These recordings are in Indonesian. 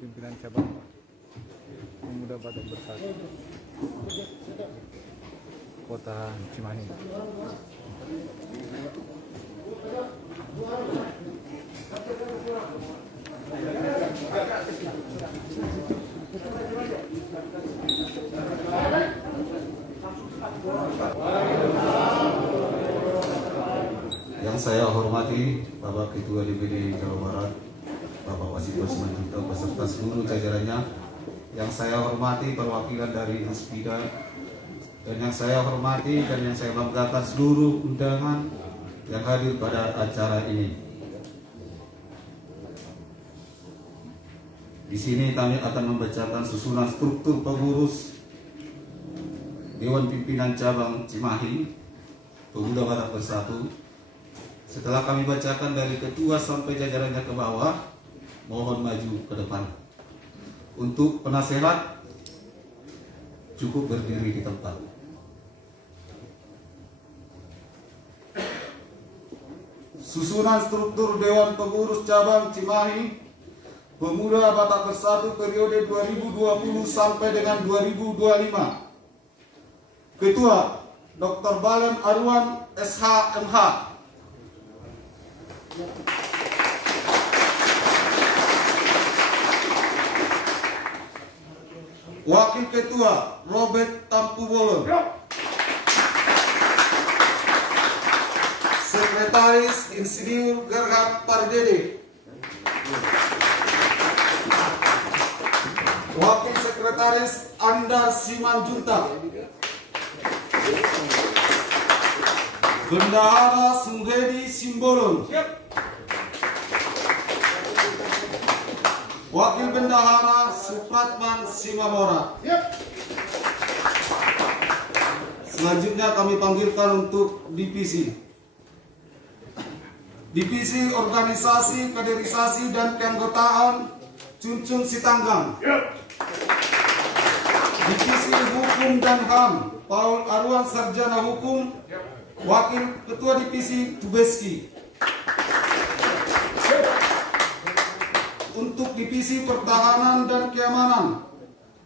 Pimpinan Cabang Pemuda Batak Bersatu Kota Cimahi. Yang saya hormati Bapak Ketua DPD Jawa Barat, Bapak Wasito Simanjuntak beserta seluruh jajarannya. Yang saya hormati perwakilan dari Aspida, dan yang saya hormati dan yang saya banggakan seluruh undangan yang hadir pada acara ini. Di sini kami akan membacakan susunan struktur pengurus Dewan Pimpinan Cabang Cimahi Pemuda Batak Bersatu. Setelah kami bacakan dari ketua sampai jajarannya ke bawah, mohon maju ke depan. Untuk penasehat, cukup berdiri di tempat. Susunan struktur Dewan Pengurus Cabang Cimahi Pemuda Batak Bersatu periode 2020 sampai dengan 2025. Ketua Dr. Balen Arwan SH.MH. Wakil Ketua Robert Tampu Bolon. Sekretaris Insinyur Gerhard Pardede. Wakil Sekretaris Andar Simanjuntak. Bendahara Sunghedi Simbolon. Wakil Bendahara Supratman Simamora. Selanjutnya kami panggilkan untuk divisi. Divisi Organisasi, Kaderisasi dan Keanggotaan Cuncung Sitanggang. Divisi Hukum dan HAM Paul Arwan Sarjana Hukum. Wakil Ketua Divisi Tubeski. Untuk Divisi Pertahanan dan Keamanan,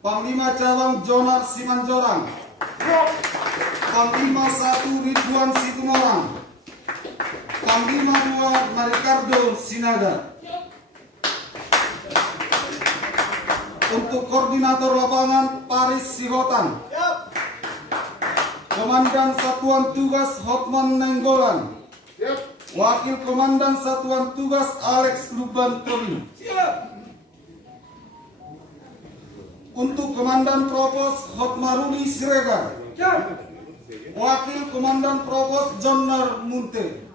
Panglima Cabang Jonar Simanjorang, Panglima 1 Ridwan Situmorang, Panglima 2 Marikardo Sinaga. Untuk Koordinator Lapangan Paris Sihotan, Komandan Satuan Tugas Hotman Nenggolan, Wakil Komandan Satuan Tugas Alex Luban Tobing. Untuk Komandan Provos Hotmaruli Siregar, Wakil Komandan Provos Jonar Munte.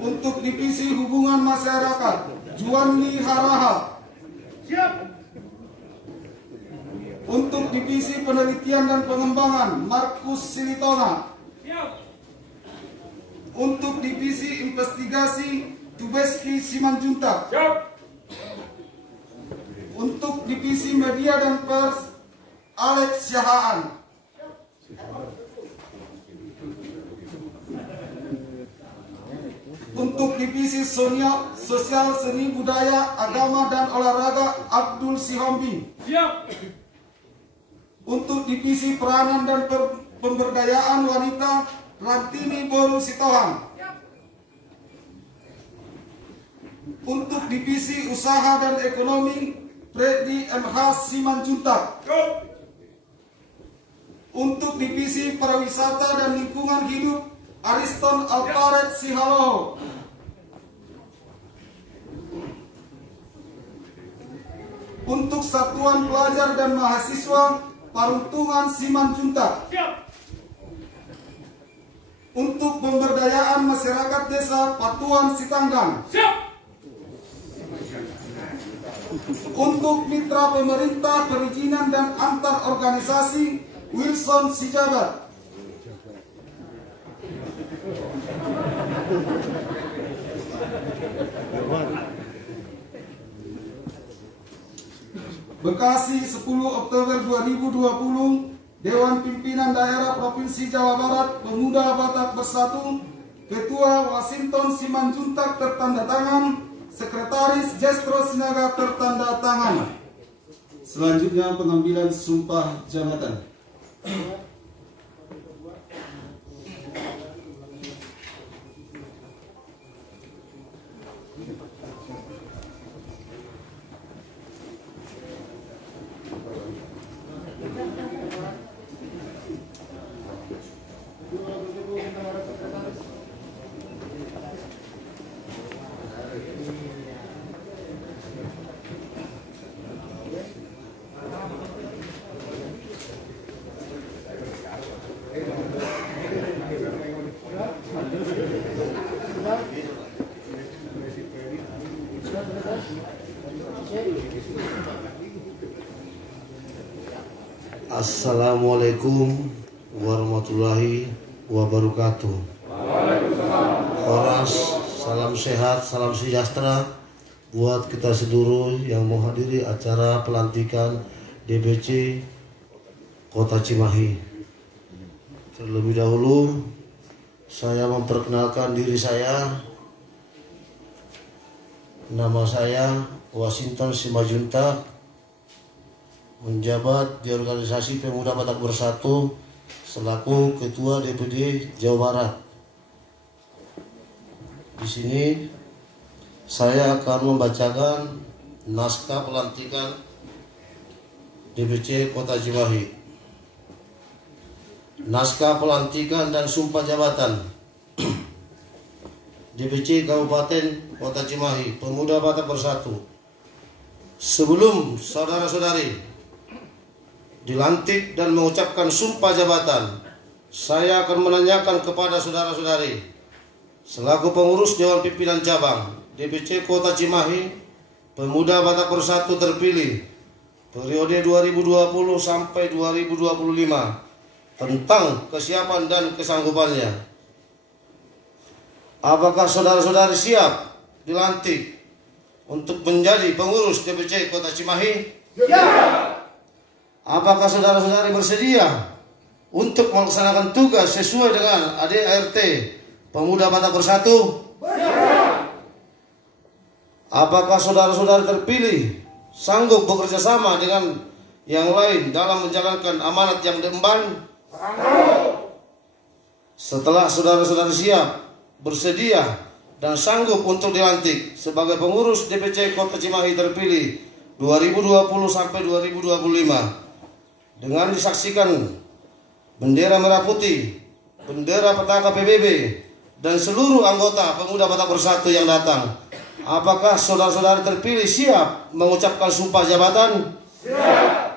Untuk Divisi Hubungan Masyarakat Juanli Haraha. Untuk Divisi Penelitian dan Pengembangan Markus Silitonga. Untuk Divisi Investigasi Tubeski Simanjuntak. Untuk Divisi Media dan Pers Alex Syahaan. Untuk Divisi Sosial Seni Budaya Agama dan Olahraga Abdul Sihombi. Untuk Divisi Peranan dan Pemberdayaan Wanita Rantini Boru Sitohang. Untuk Divisi Usaha dan Ekonomi Freddy MH Simanjuntak. Untuk Divisi Pariwisata dan Lingkungan Hidup Ariston Alparet Sihaloho. Untuk Satuan Pelajar dan Mahasiswa Paruntungan Simanjuntak. Untuk Pemberdayaan Masyarakat Desa Patuan Sitanggang. Untuk Mitra Pemerintah Perizinan dan Antar Organisasi Wilson Sijabat. Bekasi 10 Oktober 2020, Dewan Pimpinan Daerah Provinsi Jawa Barat Pemuda Batak Bersatu, Ketua Washington Simanjuntak tertanda tangan Sekretaris Jestro Sinaga tertanda tangan. Selanjutnya pengambilan sumpah jabatan. Assalamualaikum warahmatullahi wabarakatuh. Horas, salam sehat, salam sejahtera buat kita seluruh yang menghadiri acara pelantikan DPC Kota Cimahi. Terlebih dahulu saya memperkenalkan diri saya. Nama saya Wasinton Simajuntak, menjabat di organisasi Pemuda Batak Bersatu selaku Ketua DPD Jawa Barat. Di sini saya akan membacakan naskah pelantikan DPC Kota Cimahi. Naskah pelantikan dan sumpah jabatan DPC Kabupaten Kota Cimahi Pemuda Batak Bersatu. Sebelum saudara-saudari dilantik dan mengucapkan sumpah jabatan, saya akan menanyakan kepada saudara-saudari selaku pengurus Dewan Pimpinan Cabang DPC Kota Cimahi Pemuda Batak Bersatu terpilih periode 2020 sampai 2025 tentang kesiapan dan kesanggupannya. Apakah saudara-saudari siap dilantik untuk menjadi pengurus DPC Kota Cimahi? Ya. Apakah saudara-saudari bersedia untuk melaksanakan tugas sesuai dengan ADART Pemuda Batak Bersatu? Ya. Apakah saudara-saudari terpilih sanggup bekerja sama dengan yang lain dalam menjalankan amanat yang diemban? Setelah saudara-saudari siap, bersedia dan sanggup untuk dilantik sebagai pengurus DPC Kota Cimahi terpilih 2020 sampai 2025 dengan disaksikan bendera merah putih, bendera petakan PBB dan seluruh anggota Pemuda Batak Bersatu yang datang, apakah saudara-saudari terpilih siap mengucapkan sumpah jabatan? Siap.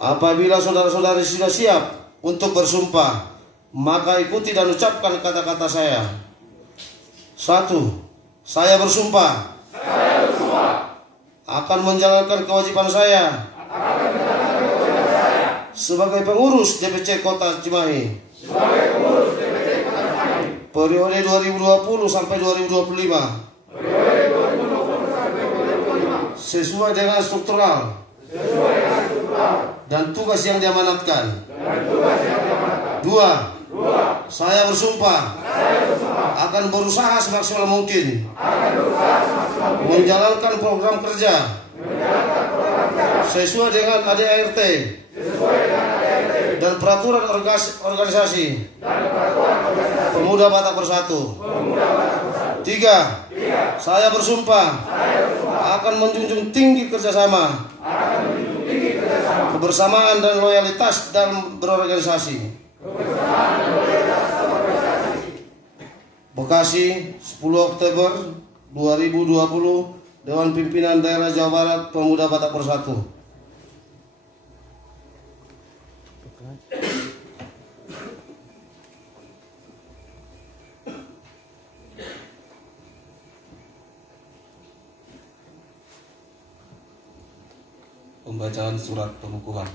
Apabila saudara-saudari sudah siap untuk bersumpah, maka ikuti dan ucapkan kata-kata saya. 1. Saya bersumpah akan menjalankan kewajiban saya sebagai pengurus DPC Kota Cimahi periode 2020 sampai 2025 sesuai dengan struktural dan tugas yang diamanatkan. 2. Saya bersumpah akan berusaha semaksimal mungkin menjalankan program kerja sesuai dengan ADART dan peraturan organisasi Pemuda Batak Bersatu. 3. Saya bersumpah akan menjunjung tinggi kerjasama, kebersamaan dan loyalitas dalam berorganisasi. Bekasi, 10 Oktober 2020, Dewan Pimpinan Daerah Jawa Barat Pemuda Batak Bersatu. Pembacaan surat pengukuhan.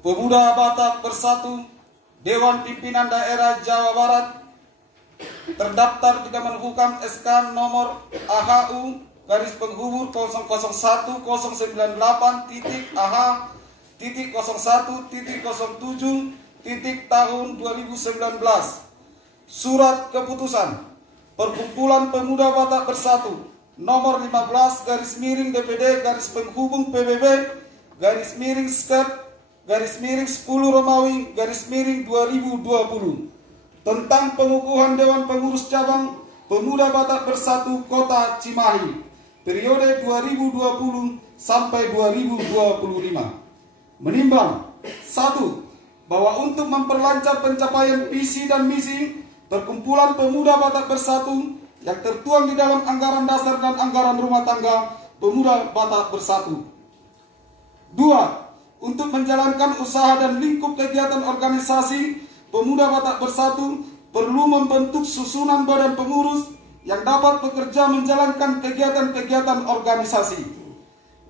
Pemuda Batak Bersatu Dewan Pimpinan Daerah Jawa Barat terdaftar di Kemenhukam SK nomor AHU garis penghubung 001-AH.AH.01.07 tahun 2019. Surat keputusan Perkumpulan Pemuda Batak Bersatu nomor 15 garis miring DPD garis penghubung PBB garis miring Skep garis miring 10 Romawi garis miring 2020 tentang pengukuhan Dewan Pengurus Cabang Pemuda Batak Bersatu Kota Cimahi periode 2020 sampai 2025. Menimbang 1. Bahwa untuk memperlancar pencapaian visi dan misi Perkumpulan Pemuda Batak Bersatu yang tertuang di dalam anggaran dasar dan anggaran rumah tangga Pemuda Batak Bersatu. 2. Untuk menjalankan usaha dan lingkup kegiatan organisasi Pemuda Batak Bersatu perlu membentuk susunan badan pengurus yang dapat bekerja menjalankan kegiatan-kegiatan organisasi.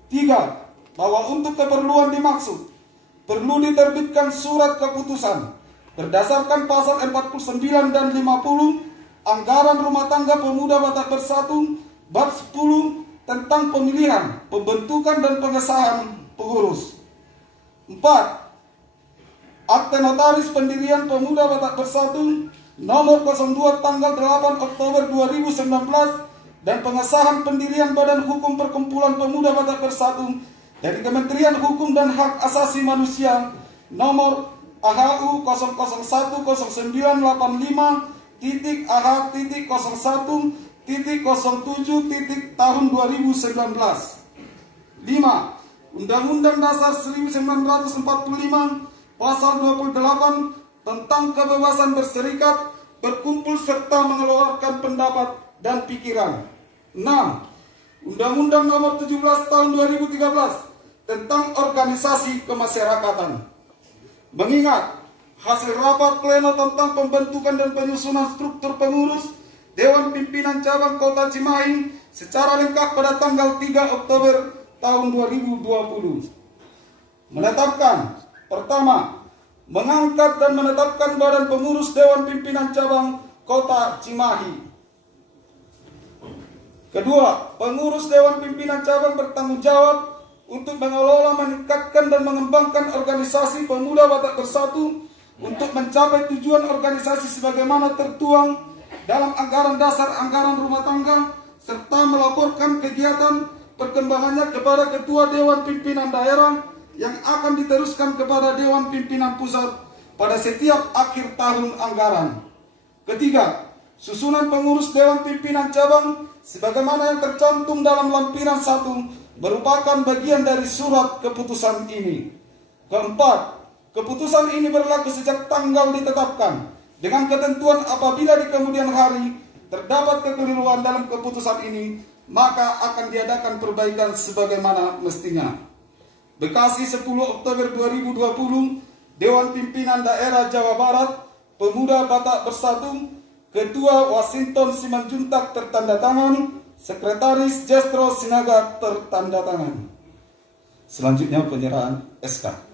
3. Bahwa untuk keperluan dimaksud perlu diterbitkan surat keputusan berdasarkan pasal 49 dan 50 Anggaran Rumah Tangga Pemuda Batak Bersatu bab 10 tentang pemilihan, pembentukan dan pengesahan pengurus. 4. Akte notaris pendirian Pemuda Batak Bersatu nomor 02 tanggal 8 Oktober 2019 dan pengesahan pendirian Badan Hukum Perkumpulan Pemuda Batak Bersatu dari Kementerian Hukum dan Hak Asasi Manusia nomor AHU 001-AH.01.07 tahun 2019. 5. Undang-Undang Dasar 1945 Pasal 28 tentang kebebasan berserikat, berkumpul serta mengeluarkan pendapat dan pikiran. 6. Undang-Undang Nomor 17 Tahun 2013 tentang organisasi kemasyarakatan. Mengingat hasil rapat pleno tentang pembentukan dan penyusunan struktur pengurus Dewan Pimpinan Cabang Kota Cimahi secara lengkap pada tanggal 3 Oktober tahun 2020. Menetapkan, pertama, mengangkat dan menetapkan Badan Pengurus Dewan Pimpinan Cabang Kota Cimahi. Kedua, pengurus Dewan Pimpinan Cabang bertanggung jawab untuk mengelola, meningkatkan dan mengembangkan organisasi Pemuda Batak Bersatu untuk mencapai tujuan organisasi sebagaimana tertuang dalam anggaran dasar anggaran rumah tangga serta melaporkan kegiatan perkembangannya kepada Ketua Dewan Pimpinan Daerah yang akan diteruskan kepada Dewan Pimpinan Pusat pada setiap akhir tahun anggaran. Ketiga, susunan pengurus Dewan Pimpinan Cabang sebagaimana yang tercantum dalam lampiran 1 merupakan bagian dari surat keputusan ini. Keempat, keputusan ini berlaku sejak tanggal ditetapkan dengan ketentuan apabila di kemudian hari terdapat kekeliruan dalam keputusan ini, maka akan diadakan perbaikan sebagaimana mestinya. Bekasi 10 Oktober 2020, Dewan Pimpinan Daerah Jawa Barat, Pemuda Batak Bersatu, Ketua Washington Simanjuntak tertanda tangan, Sekretaris Jestro Sinaga tertanda tangan. Selanjutnya penyerahan SK.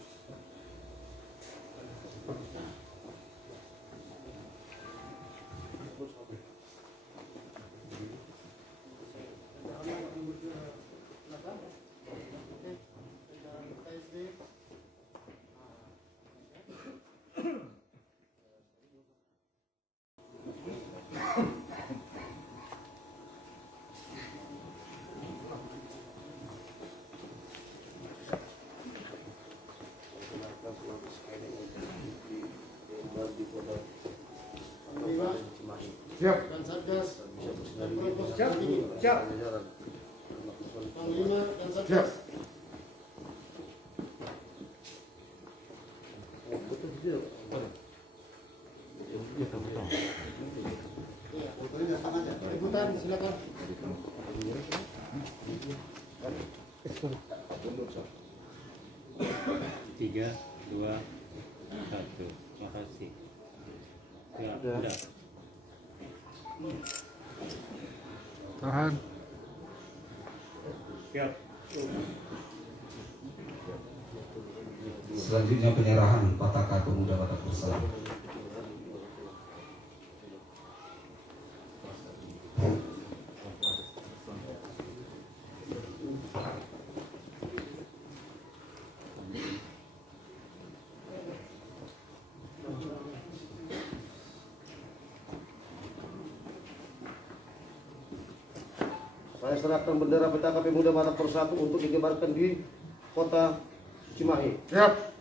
Siap. Dan Satgas Siap. Siap. Panglima dan Siap. Satgas. Liputan silakan. 3, 2, 1. Makasih. Ya, udah. Tahan. Siap. Selanjutnya penyerahan Pataka Pemuda Batak Bersatu. serahkan bendera Petakan Pemuda Batak Bersatu untuk dikibarkan di kota Cimahi. Siap.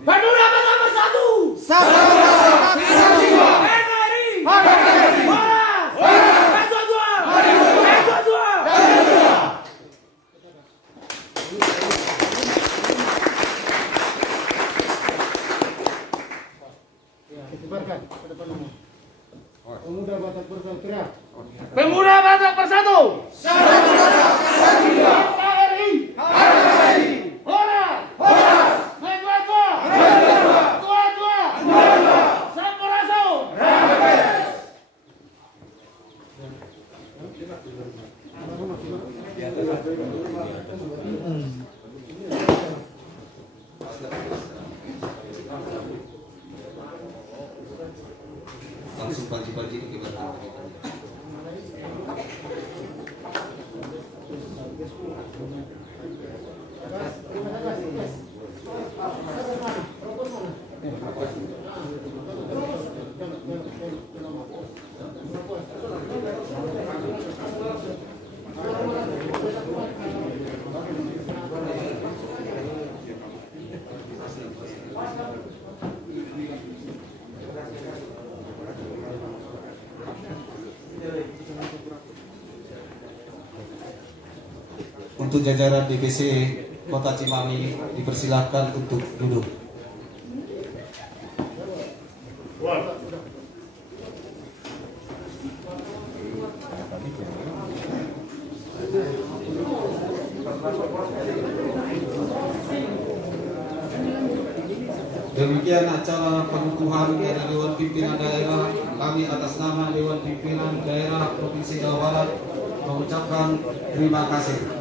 Pemuda Batak Bersatu. Kibarkan ke depan nama. Pemuda Batak Bersatu teriak. Pemuda Batak Bersatu. NKRI. Horas. Tua. Sampurasun. Langsung panji-panji dikibarkan. Untuk jajaran DPC Kota Cimahi dipersilahkan untuk duduk. Demikian acara pengukuhan dari Dewan Pimpinan Daerah. Kami atas nama Dewan Pimpinan Daerah Provinsi Jawa Barat mengucapkan terima kasih.